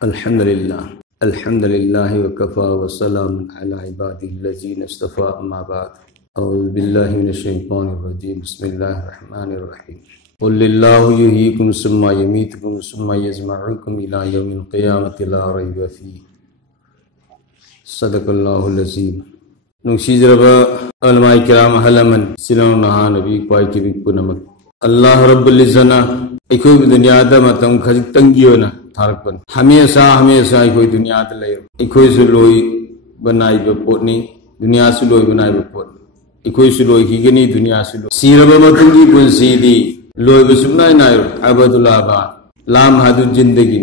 अल्हम्दुलिल्लाह वकफ़ा वस्सलामुन अला इबादिल्लज़ीना इस्तफ़ा अम्मा बाद अऊज़ु बिल्लाहि मिनश शैतानिर रजीम बिस्मिल्लाहिर रहमानिर रहीम क़ुल लिल्लाहु युहयीकुम सुम्मा युमीतुकुम सुम्मा यजमउकुम इला यौमिल क़ियामति ला रैब फ़ीह सदक़ल्लाहुल अज़ीम नुसीजरबा उलमाए किराम हलमन सिलाम नहा नबी क्वाई की पुनमक अल्लाह रब्बुल इज़्ज़ना अखोई दुनियादा मतम खजितंगी होना थारकपन हमेशा हमेशा अखोई दुनियादा लेयो अखोई से लोई बनाई पोटनी दुनिया से लोई बनाई पोट अखोई से लोई हिगनी दुनिया से लोई सीरबा मतुंगी पुंसीदी लोई बसुनाई नायो अबदुल आबाद लाम हादु जिंदगी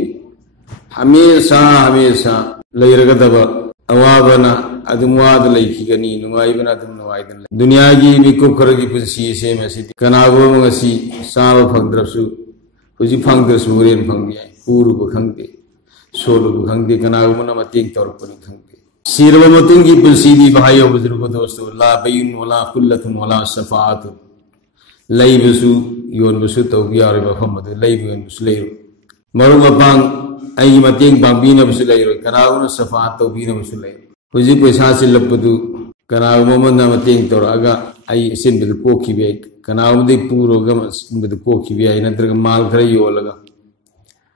हमेशा हमेशा लेरगदबा अवाबना अदुमवाद लेखिगनी नुंगाइबना अदुम नुंगाइदन दुनिया की मिको खरगी पुंसी से मसिदी कनागो मंगसी साब फंगद्रसु हुजी फंगद्रसु रेन फंगबिया पूर्व खंगदे सोलो खंगदे कनागो मना मतेंग तौरपनि खंगदे सिरबा मतुंगी पुंसीदी भाइयो बुजुर्गो दोस्तों ला बैन वला कुल्लतुन वला शफाअत लैबसु योनबसु तौबियारे मफम मदे लैबगनबसु लैरो मरु मपांग आई मतेंग बांबीनबसु लैरो कनागो शफाअत तौबीनबसु लैरो हुजी पैसा से लपदु कनागो ममना मतेंग तौरगा आई सिनबदु पोखिबे कनागोदे पूरोगा सिनबदु पोखिबे नत्रगा माल खरा योलगा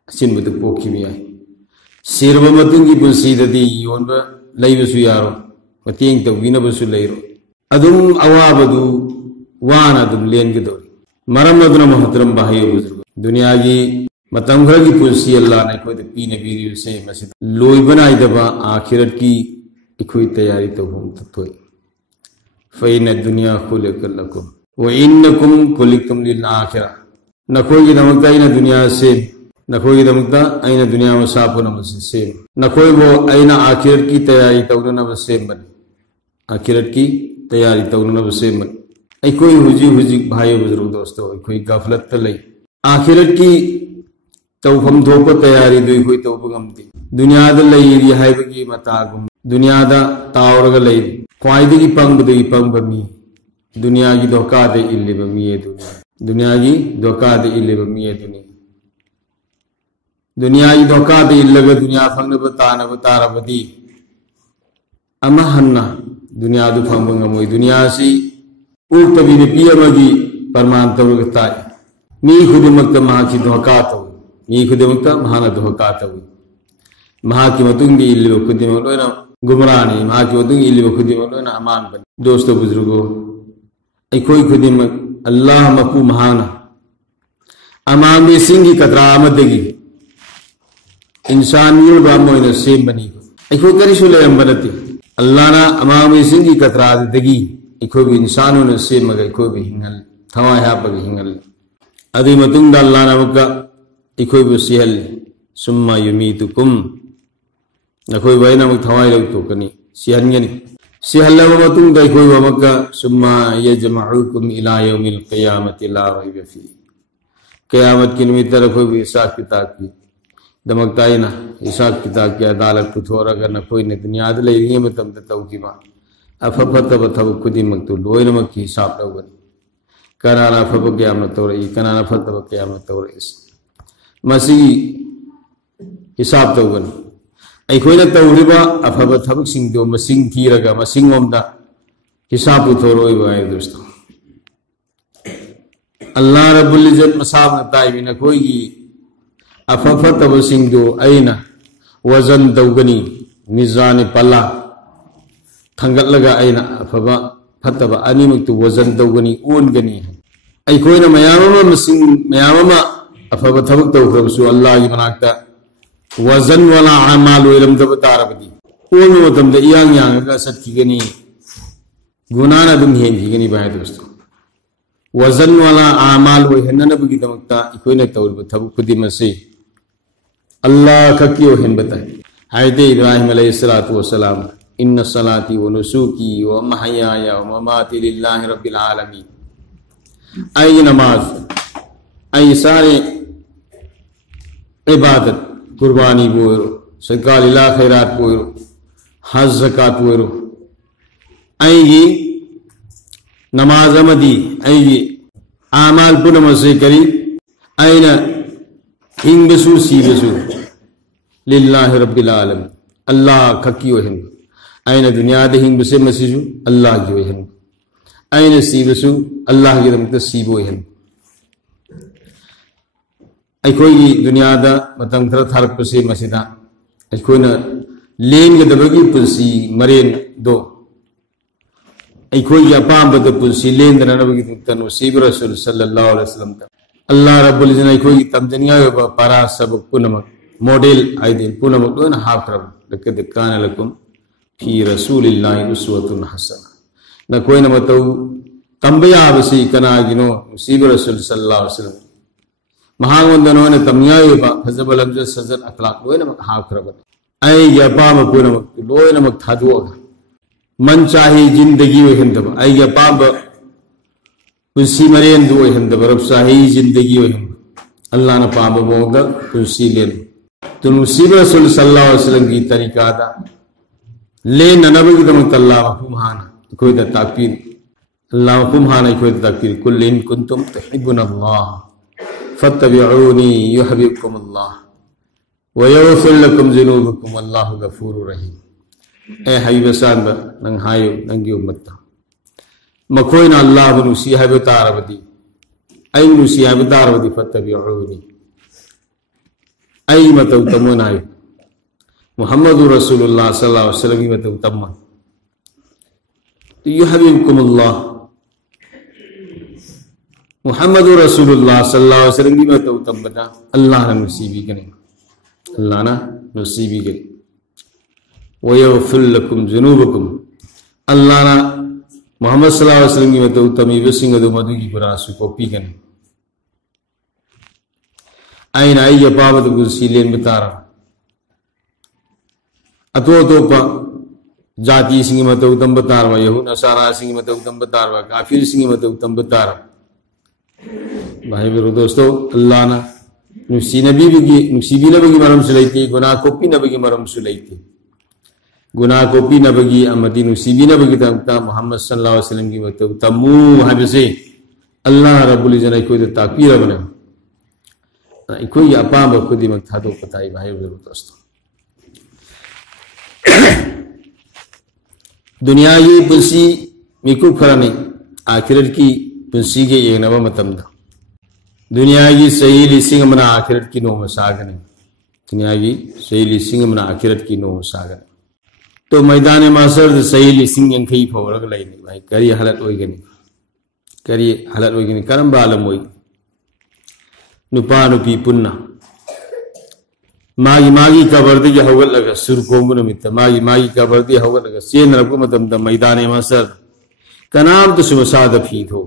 सिनबदु पोखिबे सिरबा मतुंगी पुंसीददी योनबा लैबसु यारो मतेंग तौबीनबसु लैरो अदुम अवाबदु वाना अदुम लेनगदोरी मरम अदुना महतरम बाहियो बुजुर्ग दुनिया की मतम खरगी पुंसी अल्लाह ने कोई पीने पीरी से मसिद लोई बनाइदबा आखिरत की इकोई तैयारी तो हम तत्वई फ़ैन दुनिया खुलिक़लकुम व इन्नकुम खुलिक़्तुम लिल आखिरा नकोई की नमकता इन दुनिया से नकोई की नमकता इन दुनिया में साफो नमसे से नकोई वो इन आखिरत की तैयारी तौर नमसे बने आखिरत की तैयारी तौर नमसे बने इकोई हुजी हुजी भाई बुजुर्ग दोस्तों इकोई गफलत तले आखिरत की तौफम धोप तैयारी दो इकोई तौप गमती दुनिया दले ये है बगी मतागुम दुनिया दा तावरग लई ख्वाइदगी पंगदगी पंगबमी दुनिया की धोखा दे इल्ले बमी ये दुनिया की धोखा दे इल्ले बमी ये दुनिया की धोखा दे इल्लग दुनिया फंग बताना बतारबदी अमा हन्ना दुनिया दु फंग ngमोई दुनिया सी उक्तबी ने पियमगी परमान तवरग ताई मी खुदिमक्ता महा की धोखा तव मी खुदिमक्ता महाना धोखा तव महा की मतुंगी इल्ले खुदिमक लोना गुमरानी महा की मतुंगी इल्ले खुदिमक लोना अमान बन दोस्तों बुजुर्गो अखोई खुदिमक अल्लाह मपू महाना अमान में सिंगी कतरा मदगी इंसान यूं बामोइना सेम बनी अखोई करिसु लेरंबनती अल्लाह ना अमान में सिंगी कतरा दगी इकोई भी इंसानों ने से मगर इकोई भी हिंगल थवाई हाँ पर हिंगल अदी मतुंग दाल्ला ना मक्का इकोई भी सिहल सुम्मा युमीतुकुम न कोई वही ना मक थवाई लोग तो कनी सिहन्यनी सिहल लव मतुंग दा इकोई भी मक्का सुम्मा यजमउकुम इला यौमिल क़ियामति ला रैब फ़ीह क़यामत की निमित्त कोई भी हिसाब किताब की दमकता ही ना हिसाब किताब की अदालत पुथोरा करना कोई ने दुनिया दले ये मतम तौकी बा अफफतब थब खुदिमक लोइनमक की हिसाब लौगनी कनाना अफब क्याम तौरई कनाना फतब क्याम तौरई मसी हिसाब तौगनी अखोइना तौरिबा अफब थबक सिंगदो मसिंग थीरगा मसिंगोमदा हिसाब पुथोरोइबा है दोस्तों अल्लाह रब्बुल इज्जत मसाब न ताइबिना कोई की अफफतब सिंगदो अइना वजन तौगनी मिजान पल्ला थंगलगा अइना अफबा फतबा अनिमक्तु वजन तौगनी ओनगनी अखोइना मयामा मसिंग मयामा अफबा थबक तौखरबसु अल्लाह की मनाक्ता वजन वाला अमाल ओइरमदब तारबदी ओन मतमदा इयांग यांगगा सत्खिगनी गुनाना दुम हेंखिगनी बाय दोस्तों वजन वाला अमाल ओइहननबगी दमक्ता इखोइना तौरब थबक खुदिमसे अल्लाह खकियो हेनबता हायदे इब्राहिम अलैहिस्सलातु वस्सलाम इन्ना सलाती व नुसूकी व महयाया व ममाती लिल्लाहि रब्बिल आलमीन आई नमाज आई सारे इबादत कुर्बानी बोरो सदका लिल्लाह खैरात बोरो हज ज़कात बोरो आई नमाज अमदी आई आमाल पुनमसे करी आईना हिंगसु सीबसु लिल्लाहि रब्बिल आलमीन अल्लाह खक्की ओहिन आइना दुनिया दे हिंबसे मसिजु अल्लाह की ओहिन आइना सीबसु अल्लाह की दमत सीबो ओहिन अखोई दुनिया दा मतम खरा थारकपसे मसिदा अखोइना लेंगदबगी पुंसी मरेन दो अखोई अपांबद पुंसी लेंदनबगी तनु सीब रसूल सल्लल्लाहु अलैहि वसल्लम अल्लाह रब्बुल इज्जत अखोई तमजनिया पारा सबक पुनमक मॉडल आइदिन पुनमक लोन हाफ्रब लकद कान लकुम फी रसूलिल्लाहि उस्वतुन हसना न कोई न मतौ तंबया बसी कनागिनो सीब रसूल सल्लल्लाहु अलैहि वसल्लम महावंदनो ने तमयायबा फजब लमज सजद अखलाक लोन हाफ्रब आई या पाम पुनमक लोन मक थादोगा मन चाहे जिंदगी ओहिंदब आई या पाम पुंसी मरेन दो ओहिंदब रब चाहे जिंदगी ओहिंदब अल्लाह न पाम मोगा पुंसी लेन तो सीब रसूल सल्लल्लाहु अलैहि वसल्लम की तरीका दा ले ननबगी दमक अल्लाह मफहूम हाना कोई दा ताकबीर अल्लाह मफहूम हाना कोई दा ताकबीर कुल इन कुंतुम तुहिब्बुन अल्लाह फत्तबिऊनी युहब्बुकुमुल्लाह व यगफिर लकुम जुनूबकुम अल्लाहु गफूरुर रहीम ए हबीबसान बा नंग हायो नंगी उम्मत मखोइना अल्लाह नुसी हाइब तारबदी आई नुसी हाइब तारबदी फत्तबिऊनी आई मतौ तमोनाय मुहम्मद रसूलुल्लाह सल्लल्लाहु अलैहि वसल्लम की मतौ तम्मा तो युहब्बुकुमुल्लाह मुहम्मद रसूलुल्लाह सल्लल्लाहु अलैहि वसल्लम की मतौ तम्बता अल्लाह ने नसीबी कने अल्लाह ना नसीबी कने व यगफिर लकुम जुनूबकुम अल्लाह ना मुहम्मद सल्लल्लाहु अलैहि वसल्लम की मतौ तमी बसिंग दो मधु की पुरासु कॉपी कने आइन आई या पावत गुसीलेन बतारा अतो अतोपा जाति सिंह मतौ तम बतारवा यहूद नसारा सिंह मतौ तम बतारवा काफिर सिंह मतौ तम बतारा भाई मेरे दोस्तों अल्लाह ना नुसी नबी नबगी मरम सुलैते गुनाह कोपी नबगी मरम सुलैते गुनाह कोपी नबगी अमदी नुसी नबगी तमता मुहम्मद सल्लल्लाहु अलैहि वसल्लम की मतौ तमु हाबसे अल्लाह रब्बुल इज्जत कोई ताकीर बना कोई अपाम खुदी मक थादो पताई भाई मेरे दोस्तों दुनिया ये पुंसी मिकु खरानी आखिरत की पुंसी के ये नवा मतम दा दुनिया की सही लिसिंग मना आखिरत की नो मसागने दुनिया की सही लिसिंग मना आखिरत की नो मसागने तो मैदान मासर सही लिसिंग यंखई फोरग लाइने भाई करी हालत होइगनी करम बालम होई नुपा नुपी पुन्ना मागी कबरदी हौगलगा सुरकोंब नुमित मागी कबरदी हौगलगा चेनरप मतमद मैदान मासर कनाम तो सुमसाद फी थो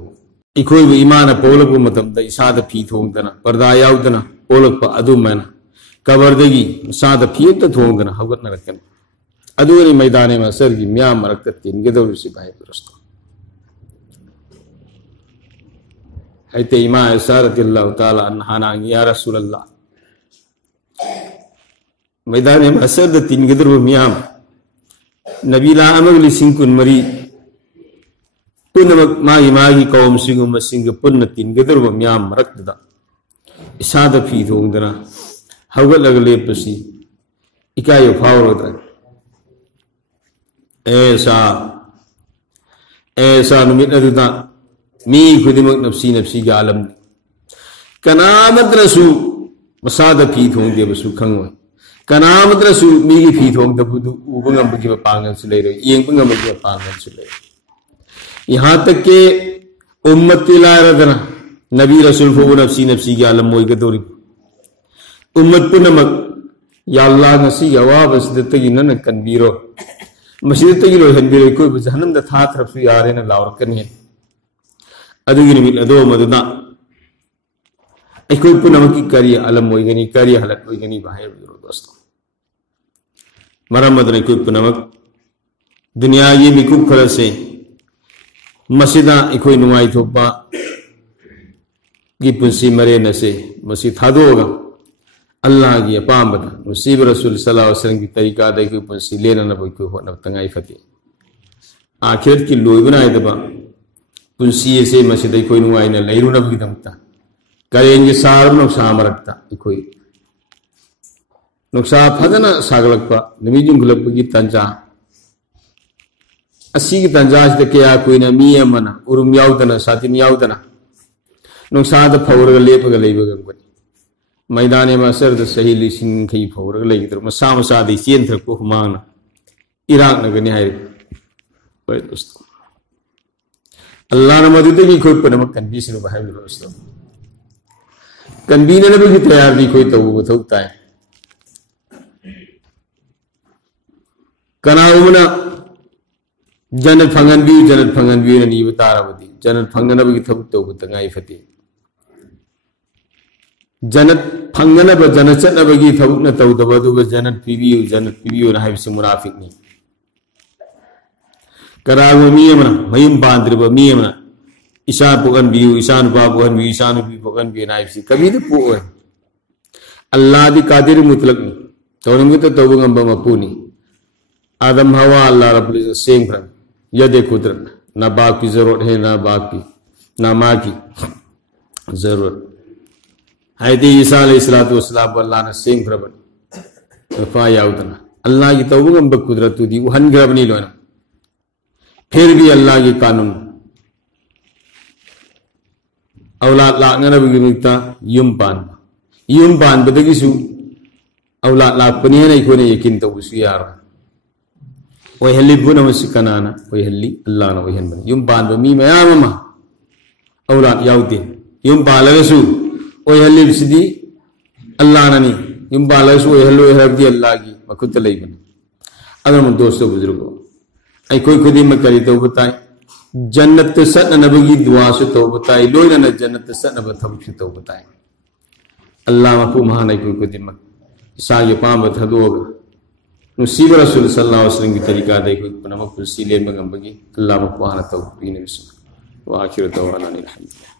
इखोइबु इमान पोलक मतमद इसाद फी थोंगदना पर्दा याउदना पोलक अदुमना कबरदगी साद फी त थोंगदना हौगलनरकन अदुनी मैदान मासर की म्याम मरक तिनगदौरसि भाई दोस्तों అయితే ఇమా ఐషా రదియల్లాహు తఆలా అన్హా నాంగి యా రసూలల్లాహ్ मैदान मसद तीन गदर मियाम नबीला अमगली सिंह कुन मरी पुनमक मागी कौम सिंह पुन तीन गदर मियाम मरक्तदा इसाद फी थोंगदना हौगलग लेपसी इकायो फावरद ऐसा नुमित अदुदा मी खुदिमक नफ्सी नफ्सी के आलम कनामद्रसु मसाद फी थोंगदे बसु खंगो कनामद्रसु मी की फी थोंगदबुदु उबंगम की पांगन से ले रही येंगबंगम की पांगन से ले यहां तक के उम्मत लारदना नबी रसूल फो नफ्सी नफ्सी के आलम मोय गदोरी उम्मत पुनमक या अल्लाह नसी यवाब असदतगी नन कनबीरो मसीदतगी रो हनबीरो कोई जहन्नम द था तरफ यारे न लावरकनी अदुगी निमित अदो मदुना अखोई पुनमकी करी अलम होइगनी करी हलत होइगनी भाई दोस्तों मरम मदन अखोई पुनमक दुनिया ये मिकुब खर से मसीदा अखोई नुआई थोपा की पुंसी मरे नसे मसी थादोगा अल्लाह की अपामद मुसीब रसूल सल्लल्लाहु अलैहि वसल्लम की तरीका दे की पुंसी लेना न कोई हो न तंगाई फते आखिरत की लोइबना दबा पुंसी से मसीद कोई नुआई न लैरुनबगी दमता करेंगे सारनो सामरकता कोई नुक्सा फजना सागलप नुमी जुंगलपगी तंजा असी तंजा क्या कुना मी उरुम यादना सातिन यादना नुक्साद फौरग लेपग लेबगंबनी मैदान मासर सही लिसिंग खई फौरग लेगिद्र मसा मसादी चेंथरको हुमांगना इराकनगनी हाय कोई दोस्तों अल्लाह मदुदगी कोई पनम कन्वीसिनो बाहाय दोस्तों कन्वीनबगी तैयारी कोई तौबो थौता है कनाउमना जन्नत फंगनबी नी बतारबदी जन्नत फंगनबगी थबुक तौबो तंगाई फते जन्नत फंगनब जन्नत चटनबगी थबुक न तौदब दुग जन्नत पीबियु ना हाइबसे मुनाफिक नी करागो मीयमना मयुम पांद्रिब मीयमना इशा पोगनबियु इशा नुपा पोगनबियु इशा नुपी पोगनबियु ना हाइबसे कभी तो पोए अल्लाह दी कादिर मुतलक नी तौनमगे तो तौबो ngamba mapuni आदम हवा अल्लाह रब्बुल इज्जत सेंग फ्रम यदे कुदरत ना बाप की जरूरत है ना बाप की ना माँ की जरूरत हैदे ईसा अलैहिस्सलातु वस्सलाम अल्लाह ने सेंग फ्रम फा याउतना अल्लाह की तौबो ngamba कुदरत दी वहन ग्रबनी लोना फिर भी अल्लाह की कानून औलाद लाखना बिगमिता युम पान बदगिसु औलाद लाखपनी है नहीं कोने यकीन तौबुसु यार वही बुना कनाना वही अल्लाह ना वही यूम पाब मी मैम औलाद यादे यूम पालगसु वही अल्लाह ननी यूम पालगसु वही अल्लाह की मखुद लेबन अगर दोस्तों बुजुर्गो अखोई खुदिम करी तौब ताई जन्नत सटनबगी दुआसु तौब ताई लोइना जन्नत सटनब थबसु तौब ताई अल्लाह मफु महान अखोई खुदिम इसागे पांब थदोगा नुसीब रसूल सल्लल्लाहु अलैहि वसल्लम की तरीका दे कोई पनम कुर्सी ले मगंबगी अल्लाह मफु हाना तौबीन बिस्म व आखिर दवाना अल्हम्दुलिल्लाह।